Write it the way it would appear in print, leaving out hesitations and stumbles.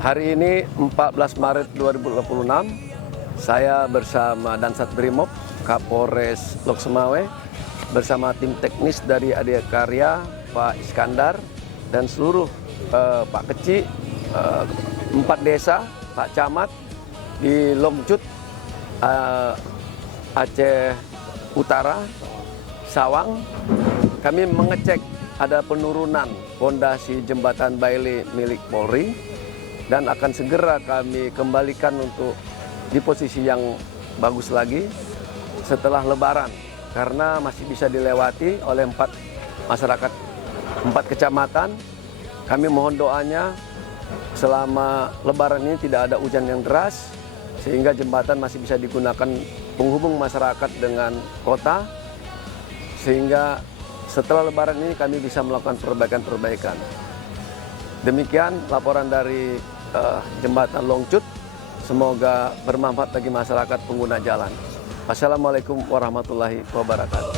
Hari ini 14 Maret 2026, saya bersama Dansat Brimob, Kapolres Lok Sumawe, bersama tim teknis dari Adikarya, Pak Iskandar, dan seluruh Pak Keci, 4 desa, Pak Camat di Longcut, Aceh Utara, Sawang. Kami mengecek ada penurunan fondasi jembatan Bailey milik Polri, dan akan segera kami kembalikan untuk di posisi yang bagus lagi setelah Lebaran, karena masih bisa dilewati oleh 4 masyarakat, 4 kecamatan. Kami mohon doanya selama Lebaran ini tidak ada hujan yang deras, sehingga jembatan masih bisa digunakan penghubung masyarakat dengan kota, sehingga setelah Lebaran ini kami bisa melakukan perbaikan-perbaikan. Demikian laporan dari jembatan Longcut, semoga bermanfaat bagi masyarakat pengguna jalan. Wassalamualaikum warahmatullahi wabarakatuh.